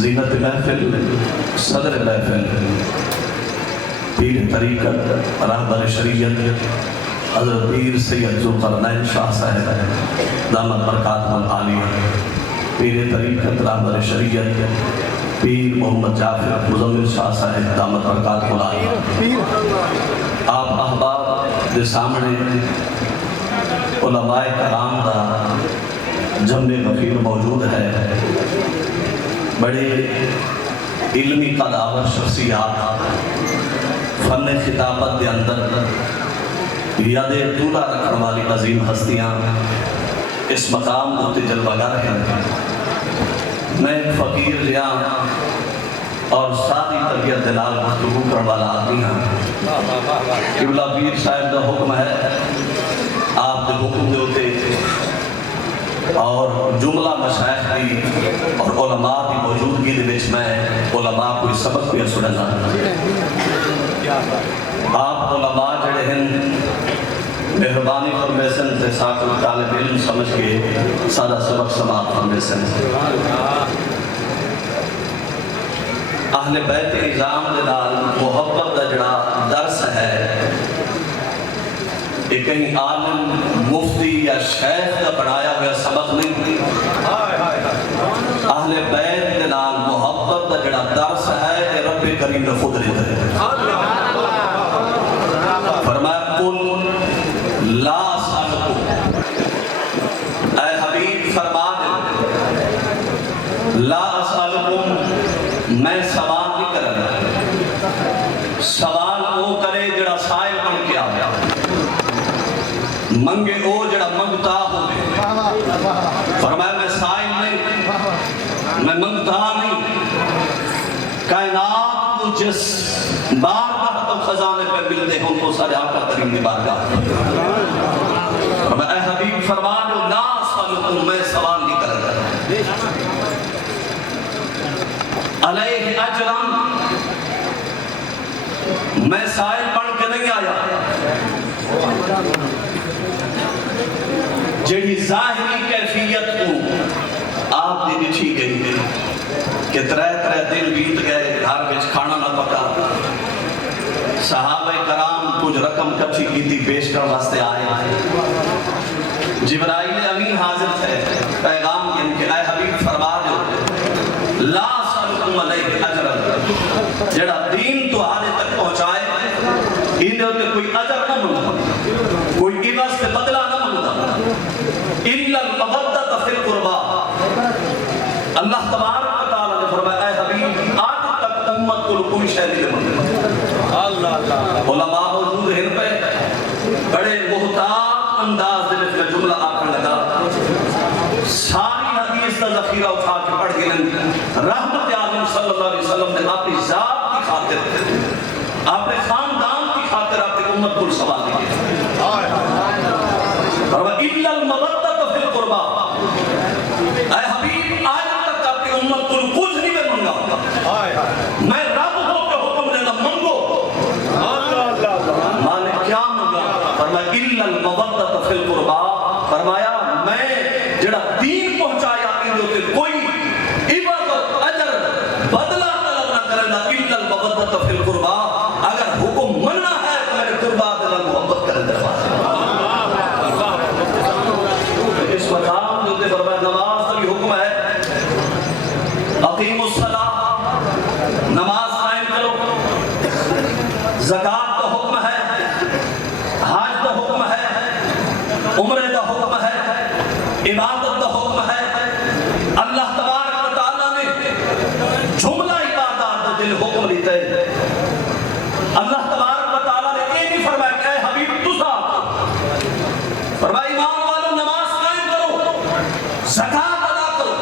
زینت محفل صدر محفل پیر طریقت رہبر شریعت حضرت پیر سید ذوالقرنین شاہ صاحب دامت برکاتہ العالیہ، پیر طریقت رہبر شریعت پیر محمد جعفر مزمل شاہ صاحب دامت برکاتہ العالیہ، آپ احباب دے سامنے علماء کرام دا جمع غفیر موجود ہے، بڑے علمی قداور شخصیات فن خطابت دے اندر یاد طولہ رکھن والی عظیم ہستیاں اس مقام ہوتے جلوگر ہیں۔ میں ایک فقیر جہاں اور ساری تربیت دلال گفتگو کرنے والا آدمی ہوں۔ قبلہ پیر صاحب دا حکم ہے، آپ دے حکم دے ہوتے اور جملہ مشائخ کی اور علماء کی موجودگی دے وچ میں علماء کوئی سبق پہ سننا۔ آپ علماء جڑے ہیں مہربانی فرمیسن سے ساکھ طالب علم سمجھ کے سادہ سبق سماعت فرمیسن۔ اہل بیت نظام دے نال محبت دا جڑا درس ہے، یہ کہیں عالم مفتی یا شیخ کا بنایا ہوا سبق نہیں۔ اہل بیت دے نال محبت دا جڑا درس ہے یہ رب کریم نے خود دیتا ہے۔ فرمایا قل لا اسألکم، اے حبیب فرما دے لا اسألکم، میں سوال نہیں کرنا، سوال وہ کرے جڑا سائل بن کے آیا، منگے او جڑا منگتا ہوئے۔ فرمایا میں سائل نہیں، میں منگتا نہیں، کائنات کو جس بارگاہ تو خزانے پہ ملتے ہیں ان کو سارے آقا کریم کی بارگاہ۔ فرمایا اے حبیب فرما دو لا اسألکم، میں سوال نہیں کرنا، علیہ اجرم، میں سائل بن کے نہیں آیا۔ جڑی ظاہری کیفیت کو آپ دی لکھی گئی کہ ترے دن بیت گئے، گھر وچ کھانا نہ پکا، صحابہ کرام کچھ رقم کٹھی کی تھی پیش کر واسطے آئے، جبرائیل امین حاضر تھے، پیغام ان کے اے حبیب فرما دو لا اسألکم علیہ اجرا، جڑا دین تو آنے تک پہنچائے انہیں ہوتے کوئی اجر نہ ملتا، کوئی عوض سے بدلہ نہ ملتا، الا المودۃ فی القربى۔ اللہ تبارک و تعالی نے فرمایا اے حبیب آج تک امت کو کوئی شے نہیں ملتا۔ علماء موجود ہیں پہ بڑے محتاط انداز دے میں جملہ آکھن لگا، ساری حدیث کا ذخیرہ اٹھا کے پڑھ گئے، رحمت عالم صلی اللہ علیہ وسلم نے اپنی ذات کی خاطر، اپنے خاندان کی خاطر اپنی امت کو سوال دی۔ اِلَّا الْمَوَدَّةَ فِي الْقُرْبَى، اے حبیب آج تک اپنی امت کو کچھ نہیں میں منگا، میں رب ہو کے حکم دینا منگو۔ میں نے کیا منگا؟ فرمایا اِلَّا الْمَوَدَّةَ فِي الْقُرْبَى، فرمایا میں جڑا دین پہنچایا انہوں نے کوئی عوض اجر بدلہ طلب نہ کرنا، اِلَّا الْمَوَدَّةَ فِي الْقُرْبَى، اگر حکم مننا ہے تو میرے قربا دل محبت کرنے دلوا۔ اس مقام جو فرمایا نماز کا بھی حکم ہے، اقیموا الصلاۃ، نماز قائم کرو، زکوٰۃ کا حکم ہے، حج کا حکم ہے، عمرے کا حکم ہے، عبادت کا حکم ہے۔ اللہ تبارک و تعالیٰ نے جملہ عبادات دل حکم لیتے ہیں۔ اللہ تبارک و تعالیٰ نے یہ نہیں فرمایا کہ اے حبیب تسا، فرمایا ایمان والو نماز قائم کرو، زکوٰۃ ادا کرو۔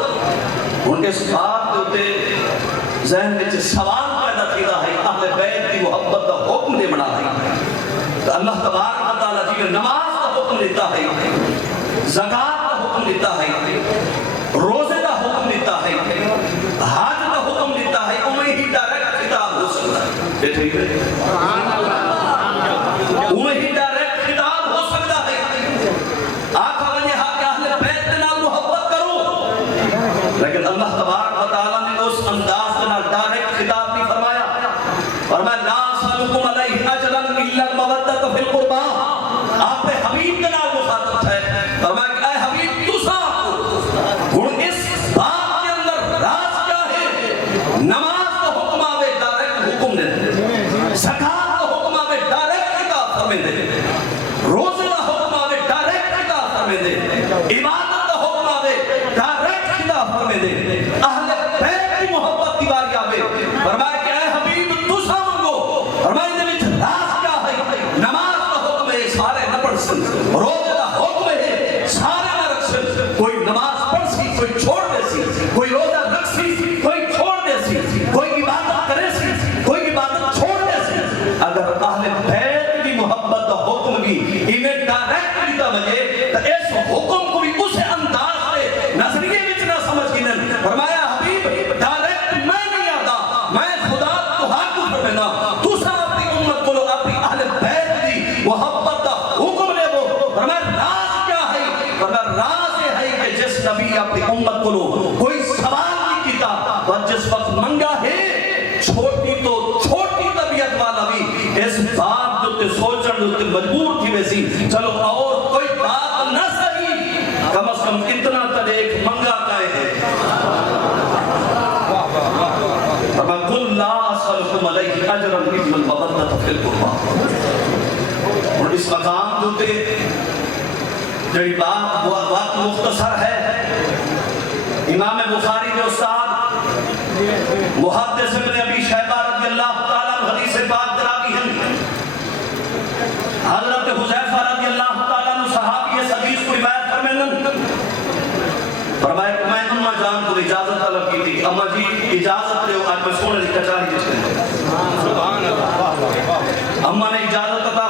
ان کے اس بات ہوتے ذہن میں سوال پیدا کیا ہے، اہل بیت کی محبت کا حکم نہیں بنا ہے تو اللہ تبارک و تعالیٰ جی نے نماز کا حکم دیتا ہے، زکوٰۃ کا حکم دیتا ہے، روزے کا حکم دیتا ہے، حج کا حکم دیتا ہے، انہیں ہی ڈائریکٹ خطاب ہو سکتا ہے۔ یہ ٹھیک ہے، انہیں ہی ڈائریکٹ خطاب ہو سکتا ہے۔ آقا وجہ اہل بیت نال محبت کرو، لیکن اللہ تبارک و تعالیٰ نے اس انداز فرمایا لا اسألکم علیہ اجرا الا المودۃ فی القربى. آپ پہ حبیب کے نال مخاطب ہے. فرمایا کہ اے حبیب تساں ہن اس بات کے اندر راز کیا ہے؟ نماز کا حکم آوے ڈائریکٹ حکم دے، زکات کا حکم آوے ڈائریکٹ اطاعت فرمے دے، روزے کا حکم آوے ڈائریکٹ اطاعت فرمے دے، عبادت کا حکم آوے ڈائریکٹ اطاعت فرمے دے، اہل بیت کی محبت کی باری آوے. فرمایا کہ اے حبیب تساں منگو. فرمایا دے وچ راز کیا ہے؟ نماز کا حکم ہے سارے نہ پڑھ سن، روزے کا حکم ہے سارے نہ رکھ سن. کوئی نماز پڑھ سی، کوئی چھوڑ دے سی، کوئی روزہ رکھ سی، کوئی چھوڑ دے سی، کوئی عبادت کرے سی، کوئی عبادت چھوڑ دے سی. اگر اہل بیت کی محبت کا حکم بھی انہیں ڈائریکٹ کی توجہ تو اس حکم کو بھی اس انداز سے نظریے وچ نہ سمجھ گئے. فرمایا حبیب ڈائریکٹ میں نہیں آتا، میں خدا تو حق فرمانا تساں اپنی امت کو اپنی اہل بیت کی محبت کا حکم لے وہ. فرمایا راز کیا ہے؟ فرمایا راز یہ ہے کہ جس نبی اپنی امت کو کوئی سوال نہیں کیتا اور جس وقت منگا ہے چھوٹی تو چھوٹی طبیعت والا بھی اس بات جو تے سوچن جو تے مجبور تھی ویسی چلو اور کوئی بات نہ صحیح کم از کم اتنا تر ایک منگا کائے ہے. فرمایا قل لا اسألکم علیہ اجرا الا المودۃ فی القربى. اور اس مقام جو تے جڑی بات وقت مختصر ہے، امام بخاری کے استاد محدث ابن ابی شیبہ رضی اللہ تعالیٰ عنہ حدیث پاک دراوی ہیں. حضرت حذیفہ رضی اللہ تعالیٰ عنہ صحابی اس حدیث کو روایت فرمائیں. فرمایا کہ میں اماں جان کو اجازت طلب کی تھی، اماں جی اجازت دے آج میں سونے کی کچہری جس کے. اماں نے اجازت عطا